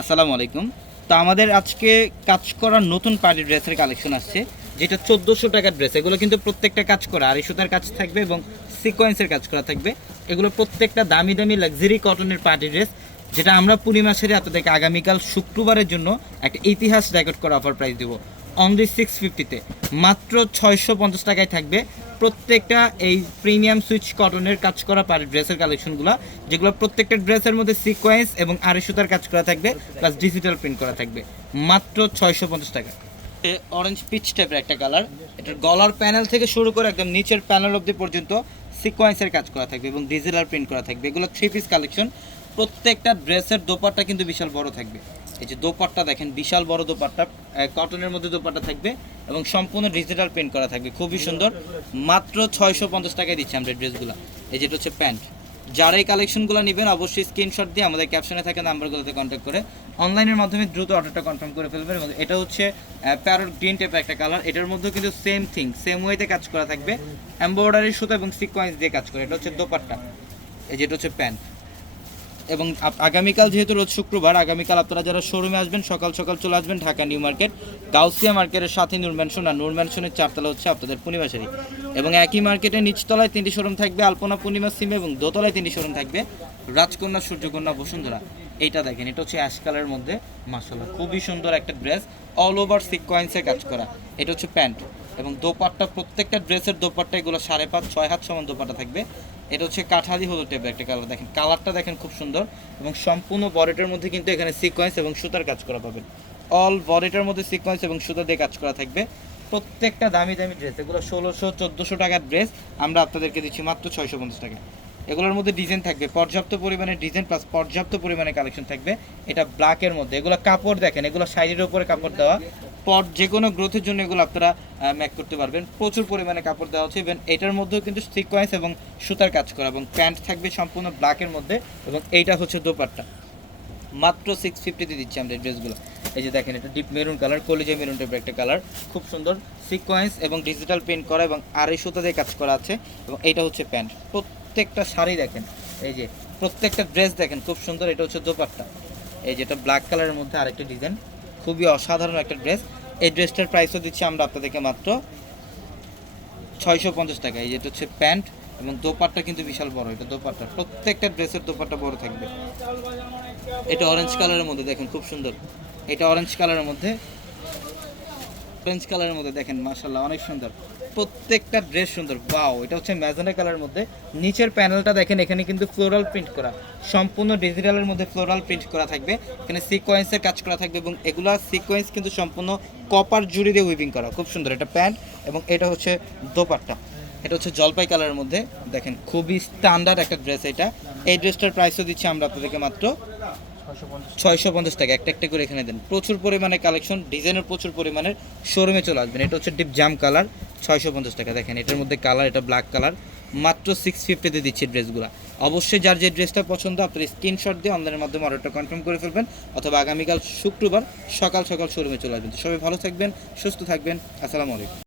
আসসালামু আলাইকুম। তো আমাদের আজকে কাজ করা নতুন পার্টি ড্রেসের কালেকশন আসছে, যেটা 1400 টাকার ড্রেস। এগুলো কিন্তু প্রত্যেকটা কাজ করা আড়াই সুতার কাজ থাকবে এবং সিকোয়েন্সের কাজ করা থাকবে। এগুলো প্রত্যেকটা দামি দামি লাক্সারি কটনের পার্টি ড্রেস, যেটা আমরা পূর্ণিমাসের আপনাদেরকে আগামীকাল শুক্রবারের জন্য একটা ইতিহাস রেকর্ড করা অফার প্রাইস দেবো অনলি 650-তে। মাত্র 650 টাকায় থাকবে প্রত্যেকটা এই প্রিমিয়াম সুইচ কটনের কাজ করা পার্টি ড্রেসের কালেকশনগুলো, যেগুলো প্রত্যেকটা ড্রেসের মধ্যে সিকোয়েন্স এবং আড়াই সুতার কাজ করা থাকবে, প্লাস ডিজিটাল প্রিন্ট করা থাকবে। মাত্র 650 টাকা। অরেঞ্জ পিচ টাইপের একটা কালার, এটার গলার প্যানেল থেকে শুরু করে একদম নিচের প্যানেল অবধি পর্যন্ত সিকোয়েন্সের কাজ করা থাকবে এবং ডিজিটাল প্রিন্ট করা থাকবে। এগুলো 3 পিস কালেকশন। প্রত্যেকটা ড্রেসের দোপাট্টা কিন্তু বিশাল বড় থাকবে। এই যে দোপাট্টা দেখেন, বিশাল বড় দোপাট্টা, কটনের মধ্যে দোপাট্টা থাকবে এবং সম্পূর্ণ ডিজিটাল প্রিন্ট করা থাকবে, খুবই সুন্দর। মাত্র 650 টাকায় দিচ্ছি আমরা ড্রেসগুলো। এই যেটা হচ্ছে প্যান্ট। যারা এই কালেকশনগুলো নেবেন অবশ্যই স্ক্রিনশট দিয়ে আমাদের ক্যাপশনে থাকা নাম্বারগুলোতে কন্ট্যাক্ট করে অনলাইনের মাধ্যমে দ্রুত অর্ডারটা কনফার্ম করে ফেলবেন। এবং এটা হচ্ছে প্যারট গ্রিন টাইপের একটা কালার। এটার মধ্যেও কিন্তু সেম থিং, সেম ওয়েতে কাজ করা থাকবে, এমব্রয়ডারি সুতা এবং সিকোয়েন্স দিয়ে কাজ করে। এটা হচ্ছে দোপাট্টা, এই যেটা হচ্ছে প্যান্ট। এবং আগামীকাল যেহেতু রোজ শুক্রবার, আগামীকাল আপনারা যারা শোরুমে আসবেন সকাল সকাল চলে আসবেন ঢাকা নিউ মার্কেট, গাউসিয়া মার্কেটের সাথে নূর ম্যানশন, আর নূর ম্যানশনের 4তলা হচ্ছে আপনাদের পূর্ণিমাশারি। এবং একই মার্কেটের নিচতলায় 3টি শোরুম থাকবে, আলপনা পূর্ণিমা সিমে, এবং দোতলায় 3টি শোরুম থাকবে, রাজকন্যা, সূর্যকন্যা, বসুন্ধরা। এইটা দেখেন, এটা হচ্ছে অ্যাশ কালারের মধ্যে, মাশাআল্লাহ খুবই সুন্দর একটা ড্রেস, অল ওভার সিকোয়েন্সের কাজ করা। এটা হচ্ছে প্যান্ট এবং দোপাট্টা, প্রত্যেকটা ড্রেসের দোপাট্টা এগুলো 5.5-6 হাত সমান দোপাট্টা থাকবে। এটা হচ্ছে কাঠালি হলুদ টাইপের একটা কালার, দেখেন কালারটা দেখেন খুব সুন্দর। এবং সম্পূর্ণ বডিটার মধ্যে কিন্তু এখানে সিকোয়েন্স এবং সুতার কাজ করা পাবেন। অল বডিটার মধ্যে সিকোয়েন্স এবং সুতা দিয়ে কাজ করা থাকবে। প্রত্যেকটা দামি দামি ড্রেস, এগুলো 1600-1400 টাকার ড্রেস আমরা আপনাদেরকে দিচ্ছি মাত্র 650 টাকা। এগুলোর মধ্যে ডিজাইন থাকবে, পর্যাপ্ত পরিমাণে ডিজাইন প্লাস পর্যাপ্ত পরিমাণে কালেকশন থাকবে। এটা ব্ল্যাকের মধ্যে, এগুলো কাপড় দেখেন, এগুলো শাড়ির উপরে কাপড় দেওয়া, যে কোনো গ্রোথের জন্য এগুলো আপনারা ম্যাক করতে পারবেন। প্রচুর পরিমাণে কাপড় দেওয়া হচ্ছে। ইভেন এটার মধ্যেও কিন্তু সিকোয়েন্স এবং সুতার কাজ করা, এবং প্যান্ট থাকবে সম্পূর্ণ ব্ল্যাকের মধ্যে, এবং এইটা হচ্ছে দোপাট্টা। মাত্র 650-তে দিচ্ছি আমরা ড্রেসগুলো। এই যে দেখেন, এটা ডিপ মেরুন কালার, কলিজা মেরুন টাইপের একটা কালার, খুব সুন্দর সিকোয়েন্স এবং ডিজিটাল প্রিন্ট করা এবং আড়াই সুতা দিয়ে কাজ করা আছে। এবং এইটা হচ্ছে প্যান্ট। প্রত্যেকটা শাড়ি দেখেন, এই যে প্রত্যেকটা ড্রেস দেখেন খুব সুন্দর। এটা হচ্ছে দোপাট্টা, এই যেটা ব্ল্যাক কালারের মধ্যে আরেকটা ডিজাইন, খুবই অসাধারণ একটা ড্রেস। এই ড্রেসটার প্রাইসও দিচ্ছি আমরা আপনাদেরকে মাত্র 650 টাকা। এই যেটা হচ্ছে প্যান্ট এবং দোপাট্টা কিন্তু বিশাল বড়, এটা দোপাট্টা, প্রত্যেকটা ড্রেসের দোপাট্টা বড় থাকবে। এটা অরেঞ্জ কালারের মধ্যে দেখেন খুব সুন্দর, এটা অরেঞ্জ কালারের মধ্যে, অরেঞ্জ কালারের মধ্যে দেখেন মাশাআল্লাহ অনেক সুন্দর, প্রত্যেকটা ড্রেস সুন্দর। ওয়াও, এটা হচ্ছে ম্যাজেন্টা কালারের মধ্যে। নিচের প্যানেলটা দেখেন, এখানে কিন্তু ফ্লোরাল প্রিন্ট করা, সম্পূর্ণ ডিজিটালের মধ্যে ফ্লোরাল প্রিন্ট করা থাকবে, এখানে সিকোয়েন্সের কাজ করা থাকবে এবং এগুলা সিকোয়েন্স কিন্তু সম্পূর্ণ কপার জুড়ি দিয়ে উইভিং করা, খুব সুন্দর। এটা প্যান্ট এবং এটা হচ্ছে দোপাট্টা। এটা হচ্ছে জলপাই কালারের মধ্যে, দেখেন খুবই স্ট্যান্ডার্ড একটা ড্রেস এটা। এই ড্রেসটার প্রাইসও দিচ্ছি আমরা আপনাদেরকে মাত্র 650 টাকা। একটা একটা করে এখানে দেন, প্রচুর পরিমাণে কালেকশন, ডিজাইনের প্রচুর পরিমাণের, শোরুমে চলে আসবেন। এটা হচ্ছে ডিপ জাম কালার, 650 টাকা। দেখেন এটার মধ্যে কালার, এটা ব্ল্যাক কালার, মাত্র 650-তে দিচ্ছি ড্রেসগুলো। অবশ্যই যার যে ড্রেসটা পছন্দ আপনার স্ক্রিনশট দিয়ে অনলাইনের মাধ্যমে অর্ডারটা কনফার্ম করে ফেলবেন, অথবা আগামীকাল শুক্রবার সকাল সকাল শোরুমে চলে আসবেন। তো সবাই ভালো থাকবেন, সুস্থ থাকবেন, আসসালামু আলাইকুম।